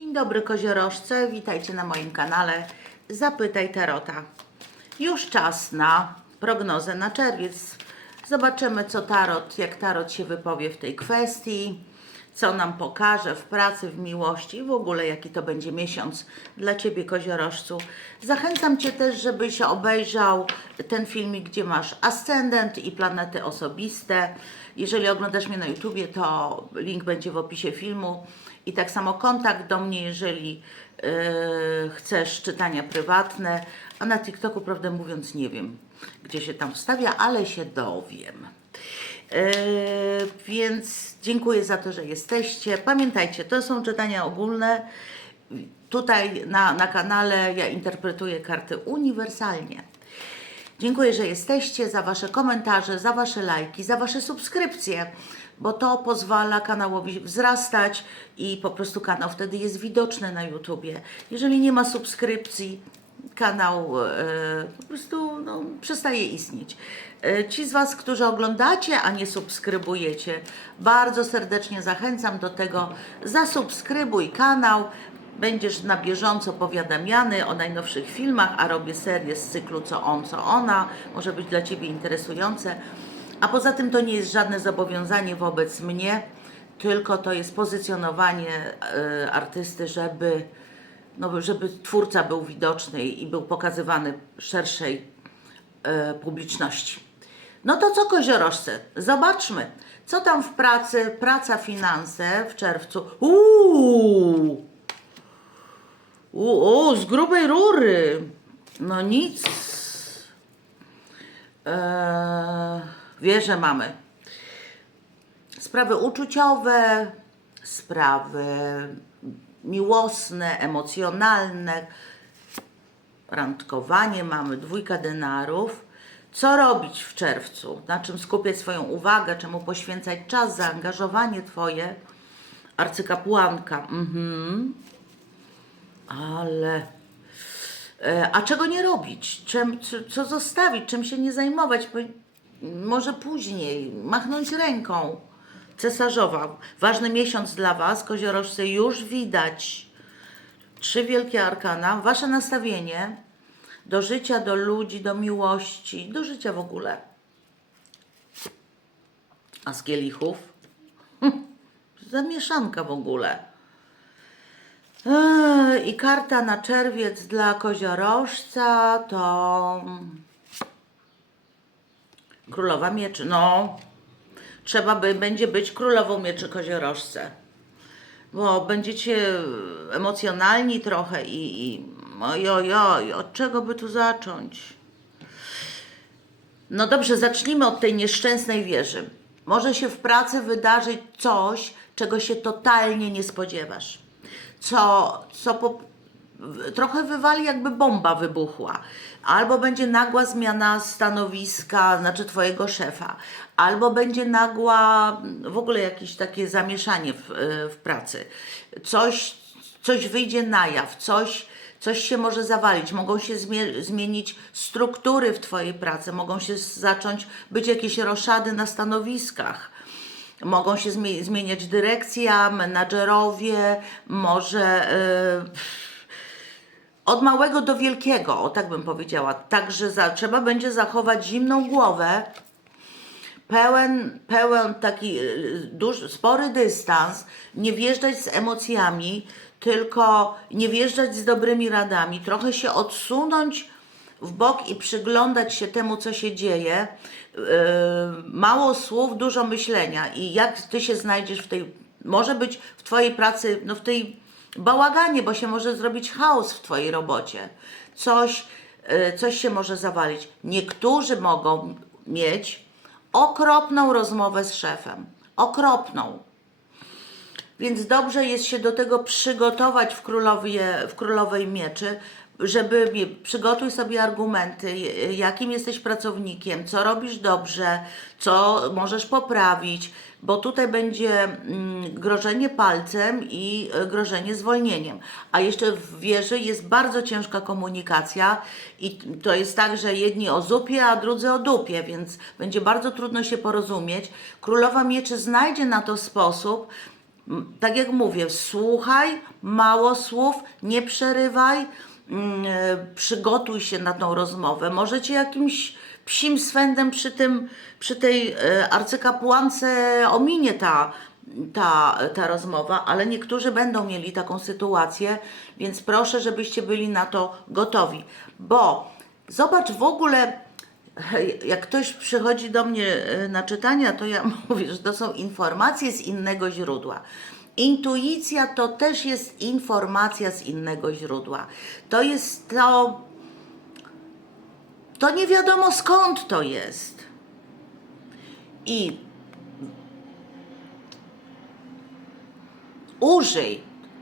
Dzień dobry koziorożce, witajcie na moim kanale Zapytaj Tarota. Już czas na prognozę na czerwiec. Zobaczymy co Tarot, jak Tarot się wypowie w tej kwestii, co nam pokaże w pracy, w miłości i w ogóle jaki to będzie miesiąc dla Ciebie koziorożcu. Zachęcam Cię też, żebyś obejrzał ten filmik, gdzie masz ascendent i planety osobiste. Jeżeli oglądasz mnie na YouTubie, to link będzie w opisie filmu. I tak samo kontakt do mnie, jeżeli yy, chcesz czytania prywatne, a na TikToku, prawdę mówiąc, nie wiem, gdzie się tam wstawia, ale się dowiem. Yy, więc dziękuję za to, że jesteście. Pamiętajcie, to są czytania ogólne. Tutaj na, na kanale ja interpretuję karty uniwersalnie. Dziękuję, że jesteście, za Wasze komentarze, za Wasze lajki, za Wasze subskrypcje, bo to pozwala kanałowi wzrastać i po prostu kanał wtedy jest widoczny na YouTubie. Jeżeli nie ma subskrypcji, kanał e, po prostu no, przestaje istnieć. E, ci z Was, którzy oglądacie, a nie subskrybujecie, bardzo serdecznie zachęcam do tego. Zasubskrybuj kanał, Będziesz na bieżąco powiadamiany o najnowszych filmach, a robię serię z cyklu Co on, co ona. Może być dla Ciebie interesujące. A poza tym to nie jest żadne zobowiązanie wobec mnie, tylko to jest pozycjonowanie e, artysty, żeby, no, żeby twórca był widoczny i był pokazywany szerszej e, publiczności. No to co koziorożce? Zobaczmy, co tam w pracy, praca, finanse w czerwcu. Uuu! U, o, z grubej rury. No nic. Eee, wieże mamy. Sprawy uczuciowe, sprawy miłosne, emocjonalne. Randkowanie mamy, dwójka denarów. Co robić w czerwcu? Na czym skupiać swoją uwagę? Czemu poświęcać czas, zaangażowanie Twoje? Arcykapłanka. Mhm. Ale. E, a czego nie robić? Czym, co zostawić? Czym się nie zajmować? Może później, machnąć ręką. Cesarzowa. Ważny miesiąc dla Was, koziorożcy, już widać. Trzy wielkie arkana. Wasze nastawienie do życia, do ludzi, do miłości, do życia w ogóle. A z kielichów? Zamieszanka w ogóle. I karta na czerwiec dla koziorożca to królowa mieczy. No, trzeba by będzie być królową mieczy koziorożce, bo będziecie emocjonalni trochę i, i ojojoj, od czego by tu zacząć? No dobrze, zacznijmy od tej nieszczęsnej wieży. Może się w pracy wydarzyć coś, czego się totalnie nie spodziewasz. Co, co po, trochę wywali, jakby bomba wybuchła. Albo będzie nagła zmiana stanowiska, znaczy Twojego szefa, albo będzie nagła, w ogóle jakieś takie zamieszanie w, e, w pracy. Coś, coś wyjdzie na jaw, coś, coś się może zawalić, mogą się zmie- zmienić struktury w Twojej pracy, mogą się zacząć być jakieś roszady na stanowiskach. Mogą się zmie- zmieniać dyrekcja, menadżerowie, może yy, od małego do wielkiego, o tak bym powiedziała. Także za, trzeba będzie zachować zimną głowę, pełen, pełen taki y, spory dystans, nie wjeżdżać z emocjami, tylko nie wjeżdżać z dobrymi radami, trochę się odsunąć w bok i przyglądać się temu, co się dzieje. Yy, mało słów, dużo myślenia i jak ty się znajdziesz w tej, może być w twojej pracy, no w tej bałaganie, bo się może zrobić chaos w twojej robocie. Coś, yy, coś się może zawalić. Niektórzy mogą mieć okropną rozmowę z szefem. Okropną. Więc dobrze jest się do tego przygotować w, królowie, w Królowej Mieczy, żeby przygotuj sobie argumenty, jakim jesteś pracownikiem, co robisz dobrze, co możesz poprawić, bo tutaj będzie mm, grożenie palcem i e, grożenie zwolnieniem. A jeszcze w wieży jest bardzo ciężka komunikacja i to jest tak, że jedni o zupie, a drudzy o dupie, więc będzie bardzo trudno się porozumieć. Królowa Mieczy znajdzie na to sposób, tak jak mówię, słuchaj, mało słów, nie przerywaj, przygotuj się na tą rozmowę. Może cię jakimś psim swędem przy, tym, przy tej e, arcykapłance ominie ta, ta, ta rozmowa, ale niektórzy będą mieli taką sytuację, więc proszę, żebyście byli na to gotowi. Bo zobacz w ogóle, jak ktoś przychodzi do mnie e, na czytania, to ja mówię, że to są informacje z innego źródła. Intuicja to też jest informacja z innego źródła. To jest to, to nie wiadomo skąd to jest. I użyj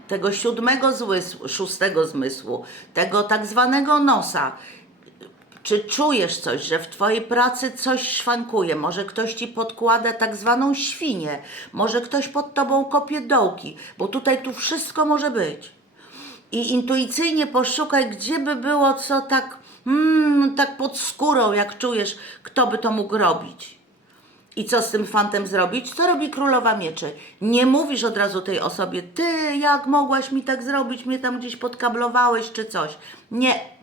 tego siódmego zmysłu, szóstego zmysłu, tego tak zwanego nosa. Czy czujesz coś, że w Twojej pracy coś szwankuje? Może ktoś Ci podkłada tak zwaną świnię, może ktoś pod Tobą kopie dołki, bo tutaj tu wszystko może być. I intuicyjnie poszukaj, gdzie by było co tak, mm, tak pod skórą, jak czujesz, kto by to mógł robić. I co z tym fantem zrobić? Co robi królowa mieczy? Nie mówisz od razu tej osobie, ty, jak mogłaś mi tak zrobić, mnie tam gdzieś podkablowałeś czy coś. Nie.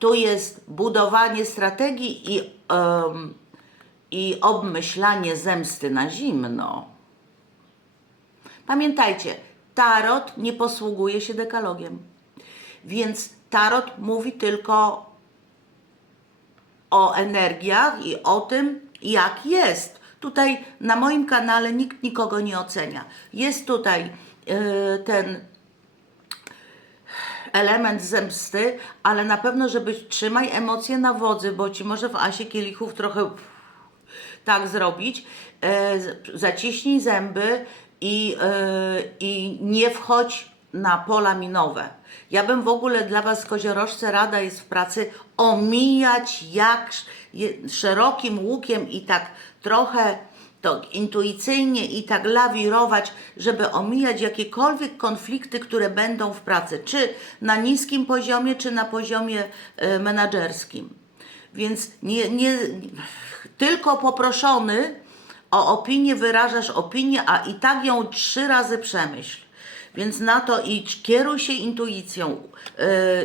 Tu jest budowanie strategii i, em, i obmyślanie zemsty na zimno. Pamiętajcie, tarot nie posługuje się dekalogiem. Więc tarot mówi tylko o energiach i o tym, jak jest. Tutaj na moim kanale nikt nikogo nie ocenia. Jest tutaj yy, ten element zemsty, ale na pewno, żeby trzymaj emocje na wodzy, bo ci może w asie kielichów trochę tak zrobić. E, zaciśnij zęby i, e, i nie wchodź na pola minowe. Ja bym w ogóle dla Was, koziorożce, rada jest w pracy omijać jak szerokim łukiem i tak trochę to intuicyjnie i tak lawirować, żeby omijać jakiekolwiek konflikty, które będą w pracy, czy na niskim poziomie, czy na poziomie e, menedżerskim. Więc nie, nie, tylko poproszony o opinię wyrażasz opinię, a i tak ją trzy razy przemyśl. Więc na to i kieruj się intuicją,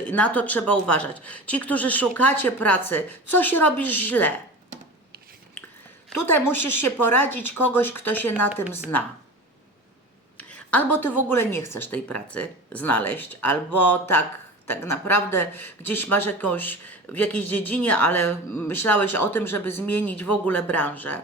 yy, na to trzeba uważać. Ci, którzy szukacie pracy, coś robisz źle. Tutaj musisz się poradzić kogoś, kto się na tym zna. Albo ty w ogóle nie chcesz tej pracy znaleźć, albo tak, tak naprawdę gdzieś masz jakąś, w jakiejś dziedzinie, ale myślałeś o tym, żeby zmienić w ogóle branżę.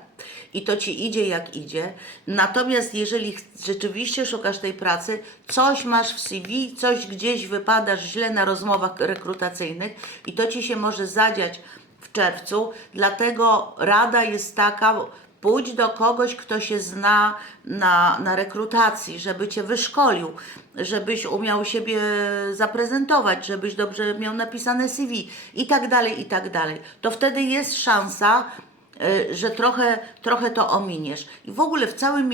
I to ci idzie jak idzie. Natomiast jeżeli rzeczywiście szukasz tej pracy, coś masz w CV, coś gdzieś wypadasz źle na rozmowach rekrutacyjnych i to ci się może zadziać w czerwcu. Dlatego rada jest taka, Pójdź do kogoś, kto się zna na, na rekrutacji, żeby cię wyszkolił, żebyś umiał siebie zaprezentować, żebyś dobrze miał napisane CV i tak dalej, i tak dalej. To wtedy jest szansa, że trochę, trochę to ominiesz. I w ogóle w całym,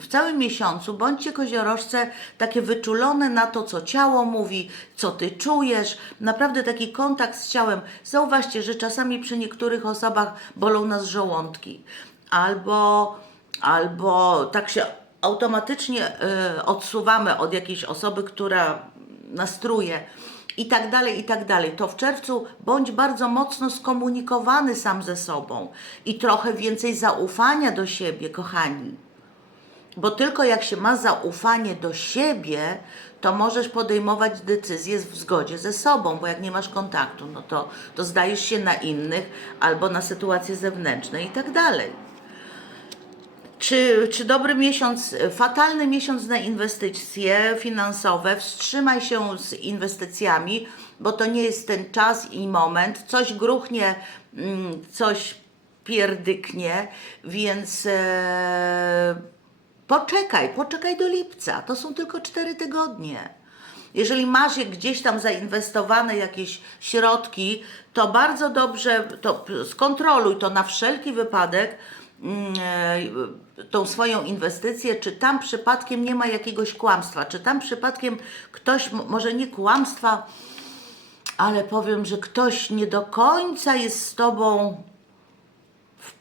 w całym miesiącu bądźcie koziorożce takie wyczulone na to, co ciało mówi, co ty czujesz. Naprawdę taki kontakt z ciałem. Zauważcie, że czasami przy niektórych osobach bolą nas żołądki. Albo, albo tak się automatycznie y, odsuwamy od jakiejś osoby, która nas truje i tak dalej, i tak dalej. To w czerwcu bądź bardzo mocno skomunikowany sam ze sobą i trochę więcej zaufania do siebie, kochani. Bo tylko jak się ma zaufanie do siebie, to możesz podejmować decyzje w zgodzie ze sobą, bo jak nie masz kontaktu, no to, to zdajesz się na innych albo na sytuacje zewnętrzne i tak dalej. Czy, czy dobry miesiąc, fatalny miesiąc na inwestycje finansowe? Wstrzymaj się z inwestycjami, bo to nie jest ten czas i moment. Coś gruchnie, mm, coś pierdyknie, więc e, poczekaj, poczekaj do lipca. To są tylko cztery tygodnie. Jeżeli masz gdzieś tam zainwestowane jakieś środki, to bardzo dobrze to skontroluj to na wszelki wypadek tą swoją inwestycję, czy tam przypadkiem nie ma jakiegoś kłamstwa, czy tam przypadkiem ktoś, może nie kłamstwa, ale powiem, że ktoś nie do końca jest z tobą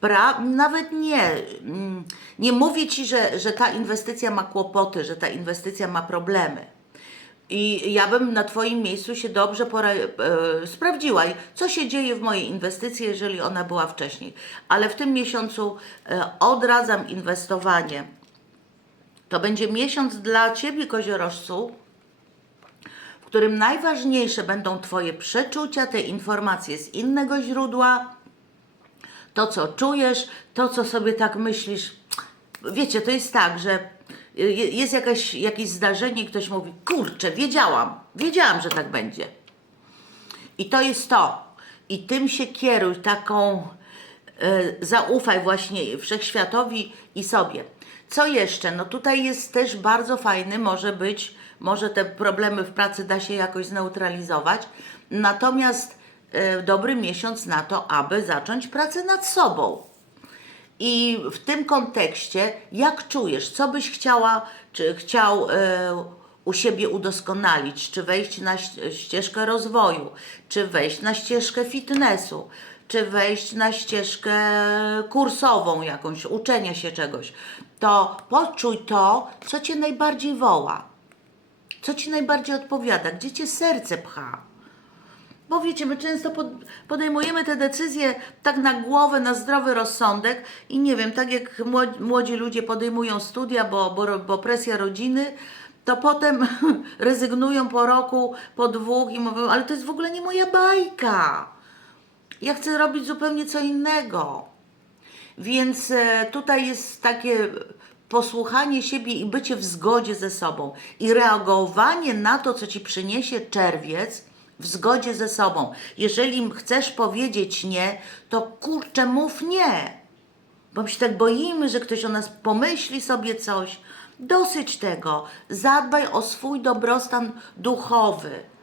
Wpra- nawet nie. mm, Nie mówię ci, że, że ta inwestycja ma kłopoty, że ta inwestycja ma problemy. I ja bym na Twoim miejscu się dobrze pora- e, sprawdziła, co się dzieje w mojej inwestycji, jeżeli ona była wcześniej. Ale w tym miesiącu e, odradzam inwestowanie. To będzie miesiąc dla Ciebie, koziorożcu, w którym najważniejsze będą Twoje przeczucia, te informacje z innego źródła, to, co czujesz, to, co sobie tak myślisz. Wiecie, to jest tak, że jest jakaś, jakieś zdarzenie ktoś mówi, kurczę, wiedziałam, wiedziałam, że tak będzie. I to jest to. I tym się kieruj, taką e, zaufaj właśnie wszechświatowi i sobie. Co jeszcze? No tutaj jest też bardzo fajny, może być, może te problemy w pracy da się jakoś zneutralizować. Natomiast e, dobry miesiąc na to, aby zacząć pracę nad sobą. I w tym kontekście, jak czujesz, co byś chciała, czy chciał e, u siebie udoskonalić, czy wejść na ścieżkę rozwoju, czy wejść na ścieżkę fitnessu, czy wejść na ścieżkę kursową jakąś, uczenia się czegoś, to poczuj to, co cię najbardziej woła, co ci najbardziej odpowiada, gdzie cię serce pcha. Bo wiecie, my często pod, podejmujemy te decyzje tak na głowę, na zdrowy rozsądek i nie wiem, tak jak młodzi, młodzi ludzie podejmują studia, bo, bo, bo presja rodziny, to potem rezygnują po roku, po dwóch i mówią, ale to jest w ogóle nie moja bajka. Ja chcę robić zupełnie co innego. Więc e, tutaj jest takie posłuchanie siebie i bycie w zgodzie ze sobą i reagowanie na to, co ci przyniesie czerwiec w zgodzie ze sobą. Jeżeli chcesz powiedzieć nie, to kurczę, mów nie. Bo my się tak boimy, że ktoś o nas pomyśli sobie coś. Dosyć tego. Zadbaj o swój dobrostan duchowy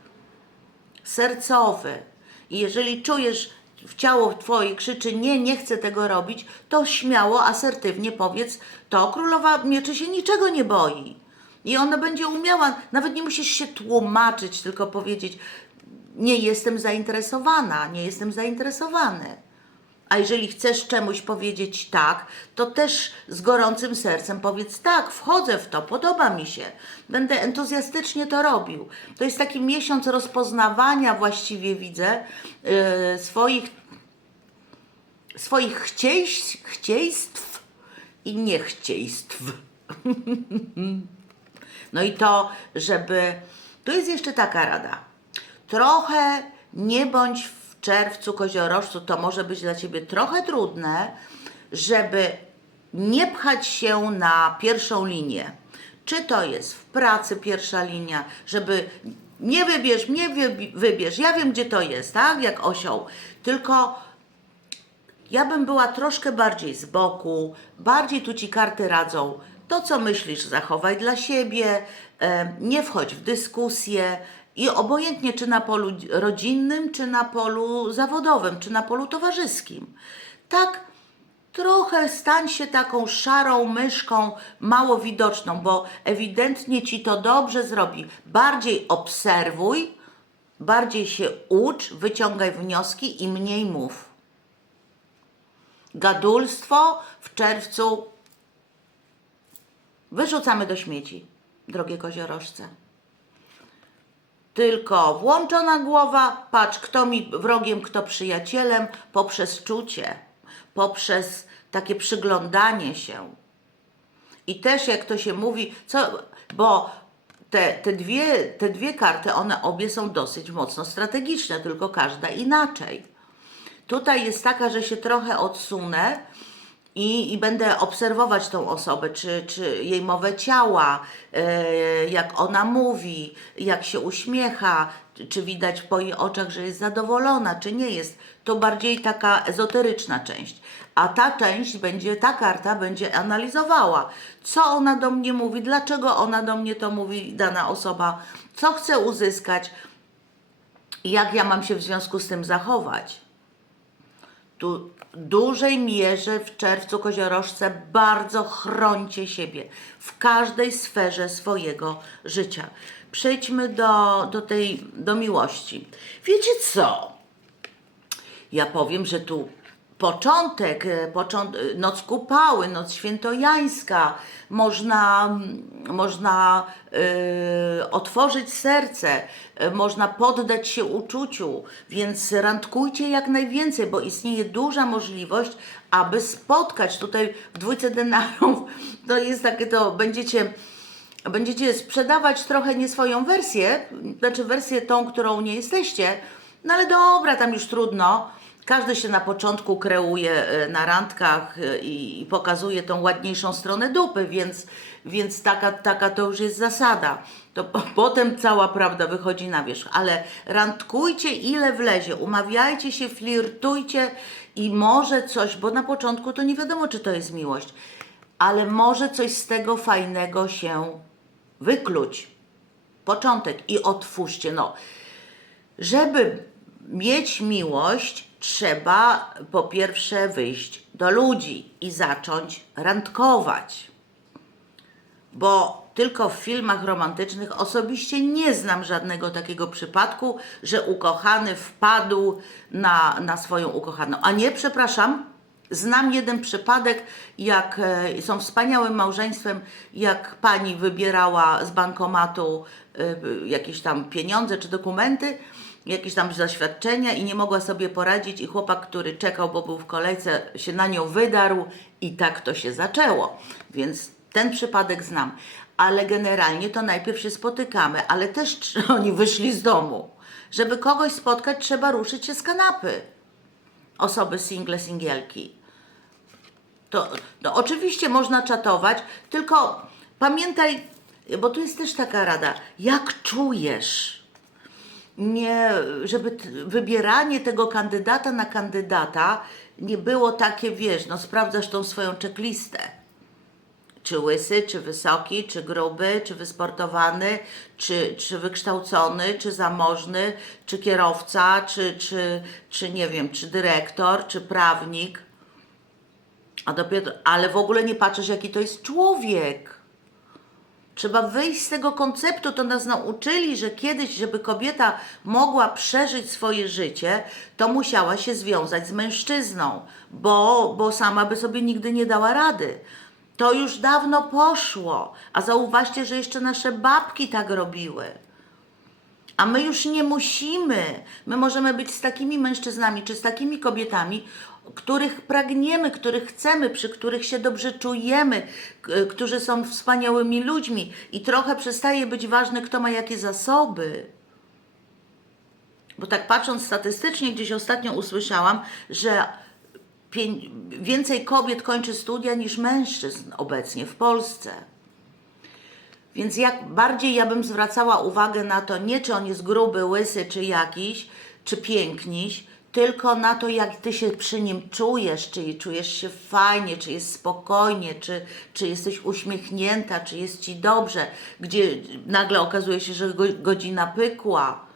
sercowy. I jeżeli czujesz w ciało twoje krzyczy nie, nie chcę tego robić, to śmiało, asertywnie powiedz to. Królowa mieczy się niczego nie boi. I ona będzie umiała, nawet nie musisz się tłumaczyć, tylko powiedzieć nie jestem zainteresowana, nie jestem zainteresowany. A jeżeli chcesz czemuś powiedzieć tak, to też z gorącym sercem powiedz tak, wchodzę w to, podoba mi się, będę entuzjastycznie to robił. To jest taki miesiąc rozpoznawania, właściwie widzę, yy, swoich, swoich chcieństw, chcieństw i niechciejstw. No i to, żeby. Tu jest jeszcze taka rada. Trochę nie bądź w czerwcu, koziorożcu, to może być dla ciebie trochę trudne, żeby nie pchać się na pierwszą linię. Czy to jest w pracy pierwsza linia, żeby nie wybierz, nie wybi- wybierz, ja wiem gdzie to jest, tak? Jak osioł. Tylko ja bym była troszkę bardziej z boku, bardziej tu ci karty radzą. To, co myślisz, zachowaj dla siebie, e, nie wchodź w dyskusję i obojętnie czy na polu rodzinnym, czy na polu zawodowym, czy na polu towarzyskim. Tak trochę stań się taką szarą myszką, mało widoczną, bo ewidentnie ci to dobrze zrobi. Bardziej obserwuj, bardziej się ucz, wyciągaj wnioski i mniej mów. Gadulstwo w czerwcu wyrzucamy do śmieci, drogie koziorożce. Tylko włączona głowa, patrz, kto mi wrogiem, kto przyjacielem, poprzez czucie, poprzez takie przyglądanie się. I też jak to się mówi, co, bo te, te, dwie, te dwie karty, one obie są dosyć mocno strategiczne, tylko każda inaczej. Tutaj jest taka, że się trochę odsunę i, i będę obserwować tą osobę, czy, czy jej mowę ciała, e, jak ona mówi, jak się uśmiecha, czy, widać po jej oczach, że jest zadowolona, czy nie jest. To bardziej taka ezoteryczna część. A ta część będzie, ta karta będzie analizowała, co ona do mnie mówi, dlaczego ona do mnie to mówi, dana osoba, co chce uzyskać, jak ja mam się w związku z tym zachować tu dużej mierze w czerwcu koziorożce bardzo chroncie siebie w każdej sferze swojego życia. Przejdźmy do, do tej, do miłości. Wiecie co? Ja powiem, że tu początek, e, począt, e, noc kupały, noc świętojańska, można, można e, otworzyć serce, można poddać się uczuciu, więc randkujcie jak najwięcej, bo istnieje duża możliwość, aby spotkać. Tutaj w dwójce denarów, to jest takie to, będziecie będziecie sprzedawać trochę nie swoją wersję, znaczy wersję tą, którą nie jesteście, no ale dobra, tam już trudno. Każdy się na początku kreuje e, na randkach e, i, i pokazuje tą ładniejszą stronę dupy, więc, więc taka, taka to już jest zasada. To po, potem cała prawda wychodzi na wierzch, ale randkujcie ile wlezie, umawiajcie się, flirtujcie i może coś, bo na początku to nie wiadomo, czy to jest miłość, ale może coś z tego fajnego się wykluć. Początek i otwórzcie. No, żeby mieć miłość, trzeba po pierwsze wyjść do ludzi i zacząć randkować. Bo tylko w filmach romantycznych osobiście nie znam żadnego takiego przypadku, że ukochany wpadł na, na swoją ukochaną. A nie, przepraszam, znam jeden przypadek, jak e, są wspaniałym małżeństwem, jak pani wybierała z bankomatu e, jakieś tam pieniądze czy dokumenty, jakieś tam zaświadczenia i nie mogła sobie poradzić i chłopak, który czekał, bo był w kolejce, się na nią wydarł i tak to się zaczęło. Więc ten przypadek znam. Ale generalnie to najpierw się spotykamy, ale też oni wyszli z domu. Żeby kogoś spotkać, trzeba ruszyć się z kanapy. Osoby single, singielki. To, to oczywiście można czatować, tylko pamiętaj, bo tu jest też taka rada, jak czujesz nie, żeby wybieranie tego kandydata na kandydata nie było takie, wiesz, no sprawdzasz tą swoją checklistę. Czy łysy, czy wysoki, czy gruby, czy wysportowany, czy, czy wykształcony, czy zamożny, czy kierowca, czy, czy, czy nie wiem, czy dyrektor, czy prawnik. A dopiero, ale w ogóle nie patrzysz, jaki to jest człowiek. Trzeba wyjść z tego konceptu, to nas nauczyli, że kiedyś, żeby kobieta mogła przeżyć swoje życie, to musiała się związać z mężczyzną, bo, bo sama by sobie nigdy nie dała rady. To już dawno poszło, a zauważcie, że jeszcze nasze babki tak robiły. A my już nie musimy. My możemy być z takimi mężczyznami czy z takimi kobietami, których pragniemy, których chcemy, przy których się dobrze czujemy, którzy są wspaniałymi ludźmi i trochę przestaje być ważne, kto ma jakie zasoby. Bo tak patrząc statystycznie, gdzieś ostatnio usłyszałam, że więcej kobiet kończy studia niż mężczyzn obecnie w Polsce. Więc jak bardziej ja bym zwracała uwagę na to, nie czy on jest gruby, łysy, czy jakiś, czy piękniś, tylko na to, jak ty się przy nim czujesz, czy czujesz się fajnie, czy jest spokojnie, czy, czy jesteś uśmiechnięta, czy jest ci dobrze, gdzie nagle okazuje się, że go, godzina pykła.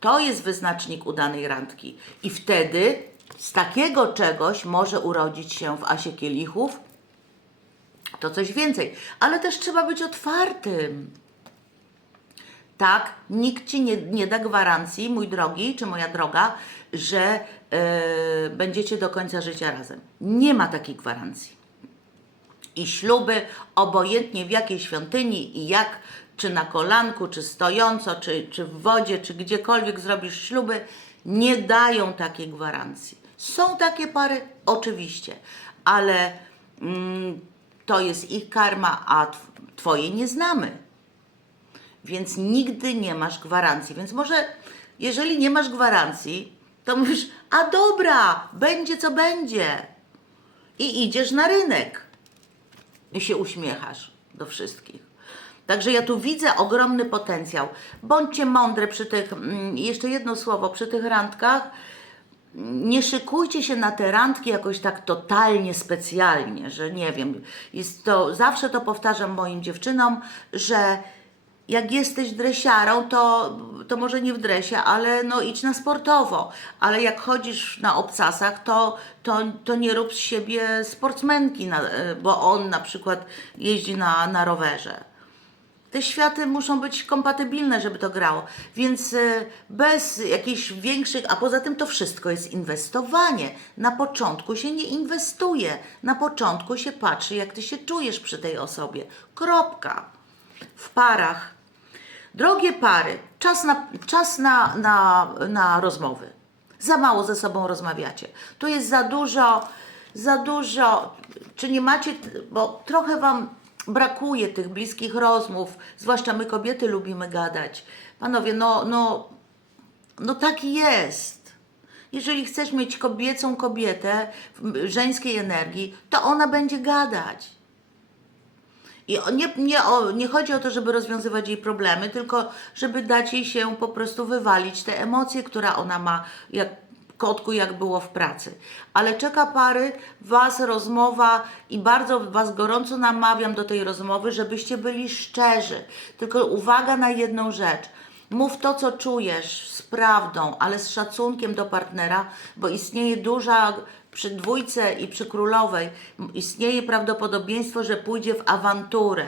To jest wyznacznik udanej randki. I wtedy z takiego czegoś może urodzić się w Asie Kielichów to coś więcej. Ale też trzeba być otwartym. Tak, nikt ci nie, nie da gwarancji, mój drogi czy moja droga, że e, będziecie do końca życia razem. Nie ma takiej gwarancji. I śluby, obojętnie w jakiej świątyni i jak, czy na kolanku, czy stojąco, czy, czy w wodzie, czy gdziekolwiek zrobisz śluby, nie dają takiej gwarancji. Są takie pary, oczywiście, ale mm, to jest ich karma, a tw- twojej nie znamy. Więc nigdy nie masz gwarancji. Więc może, jeżeli nie masz gwarancji, to mówisz, a dobra, będzie co będzie. I idziesz na rynek. I się uśmiechasz do wszystkich. Także ja tu widzę ogromny potencjał. Bądźcie mądre przy tych, mm, jeszcze jedno słowo, przy tych randkach. Nie szykujcie się na te randki jakoś tak totalnie specjalnie, że nie wiem, jest to, zawsze to powtarzam moim dziewczynom, że jak jesteś dresiarą, to, to może nie w dresie, ale no idź na sportowo. Ale jak chodzisz na obcasach, to, to, to nie rób z siebie sportsmenki, na, bo on na przykład jeździ na, na rowerze. Te światy muszą być kompatybilne, żeby to grało. Więc e, bez jakichś większych, a poza tym to wszystko jest inwestowanie. Na początku się nie inwestuje. Na początku się patrzy, jak ty się czujesz przy tej osobie. Kropka. W parach. Drogie pary, czas na, czas na, na, na rozmowy. Za mało ze sobą rozmawiacie. Tu jest za dużo, za dużo. Czy nie macie, bo trochę Wam brakuje tych bliskich rozmów, zwłaszcza my kobiety lubimy gadać. Panowie, no, no, no tak jest. Jeżeli chcesz mieć kobiecą kobietę żeńskiej energii, to ona będzie gadać. I nie, nie, o, nie chodzi o to, żeby rozwiązywać jej problemy, tylko żeby dać jej się po prostu wywalić te emocje, które ona ma, jak kotku, jak było w pracy. Ale czeka pary, Was rozmowa i bardzo Was gorąco namawiam do tej rozmowy, żebyście byli szczerzy. Tylko uwaga na jedną rzecz. Mów to, co czujesz z prawdą, ale z szacunkiem do partnera, bo istnieje duża przy dwójce i przy królowej istnieje prawdopodobieństwo, że pójdzie w awanturę.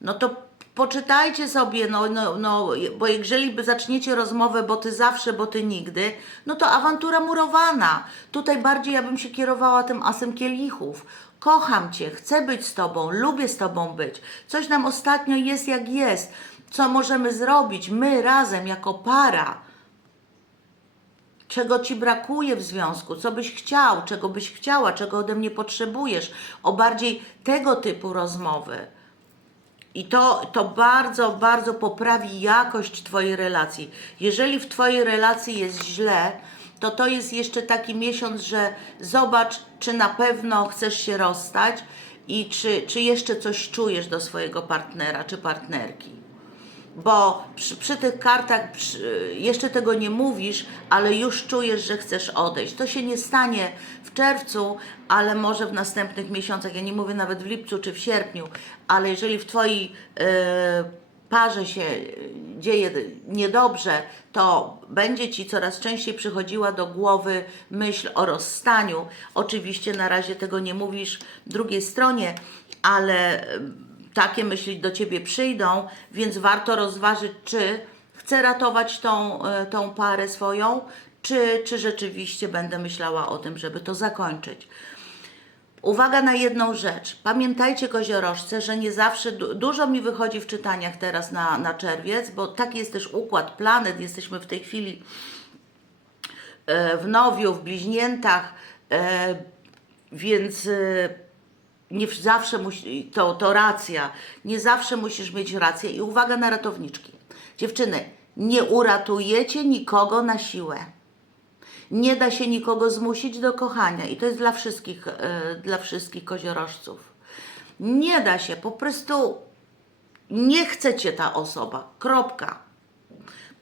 No to poczytajcie sobie, no, no, no, bo jeżeli zaczniecie rozmowę, bo ty zawsze, bo ty nigdy, no to awantura murowana. Tutaj bardziej ja bym się kierowała tym asem kielichów. Kocham cię, chcę być z tobą, lubię z tobą być. Coś nam ostatnio jest jak jest. Co możemy zrobić my razem jako para? czego ci brakuje w związku, co byś chciał, czego byś chciała, czego ode mnie potrzebujesz, o bardziej tego typu rozmowy. I to, to bardzo, bardzo poprawi jakość Twojej relacji. Jeżeli w Twojej relacji jest źle, to to jest jeszcze taki miesiąc, że zobacz, czy na pewno chcesz się rozstać i czy, czy jeszcze coś czujesz do swojego partnera czy partnerki bo przy, przy tych kartach przy, jeszcze tego nie mówisz, ale już czujesz, że chcesz odejść. To się nie stanie w czerwcu, ale może w następnych miesiącach. Ja nie mówię nawet w lipcu czy w sierpniu, ale jeżeli w Twojej e, parze się dzieje niedobrze, to będzie Ci coraz częściej przychodziła do głowy myśl o rozstaniu. Oczywiście na razie tego nie mówisz drugiej stronie, ale takie myśli do ciebie przyjdą, więc warto rozważyć, czy chcę ratować tą, e, tą parę swoją, czy, czy rzeczywiście będę myślała o tym, żeby to zakończyć. Uwaga na jedną rzecz. Pamiętajcie, koziorożce, że nie zawsze, du- dużo mi wychodzi w czytaniach teraz na, na czerwiec, bo taki jest też układ planet. Jesteśmy w tej chwili e, w nowiu, w bliźniętach, e, więc nie zawsze musi, to, to racja, nie zawsze musisz mieć rację i uwaga na ratowniczki. Dziewczyny, nie uratujecie nikogo na siłę. Nie da się nikogo zmusić do kochania i to jest dla wszystkich, e, dla wszystkich koziorożców. Nie da się, po prostu nie chce cię ta osoba. Kropka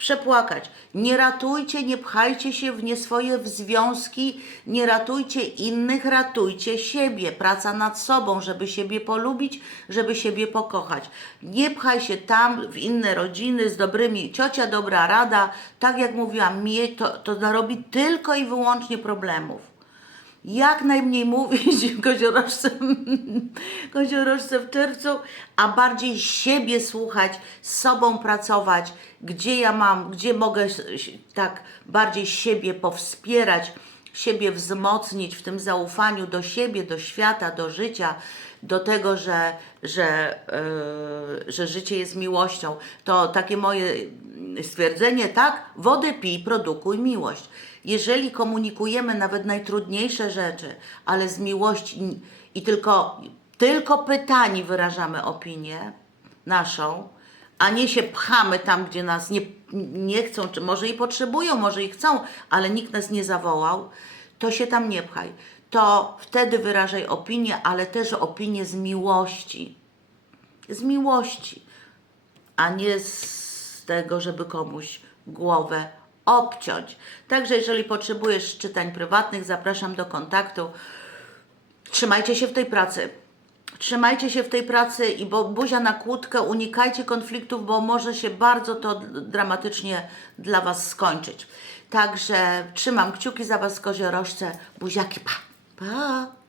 przepłakać. Nie ratujcie, nie pchajcie się w nie swoje w związki, nie ratujcie innych, ratujcie siebie. Praca nad sobą, żeby siebie polubić, żeby siebie pokochać. Nie pchaj się tam w inne rodziny z dobrymi, ciocia dobra rada, tak jak mówiłam, to, to narobi tylko i wyłącznie problemów jak najmniej mówić koziorożce, koziorożce w czerwcu, a bardziej siebie słuchać, z sobą pracować, gdzie ja mam, gdzie mogę tak bardziej siebie powspierać, siebie wzmocnić w tym zaufaniu do siebie, do świata, do życia, do tego, że, że, yy, że życie jest miłością. To takie moje stwierdzenie, tak? Wodę pij, produkuj miłość. Jeżeli komunikujemy nawet najtrudniejsze rzeczy, ale z miłości i tylko, tylko pytani wyrażamy opinię naszą, a nie się pchamy tam, gdzie nas nie, nie chcą, czy może i potrzebują, może i chcą, ale nikt nas nie zawołał, to się tam nie pchaj. To wtedy wyrażaj opinię, ale też opinię z miłości. Z miłości, a nie z tego, żeby komuś głowę obciąć. Także jeżeli potrzebujesz czytań prywatnych, zapraszam do kontaktu. Trzymajcie się w tej pracy. Trzymajcie się w tej pracy i bo buzia na kłódkę, unikajcie konfliktów, bo może się bardzo to dramatycznie dla Was skończyć. Także trzymam kciuki za Was, koziorożce. Buziaki, pa! Pa!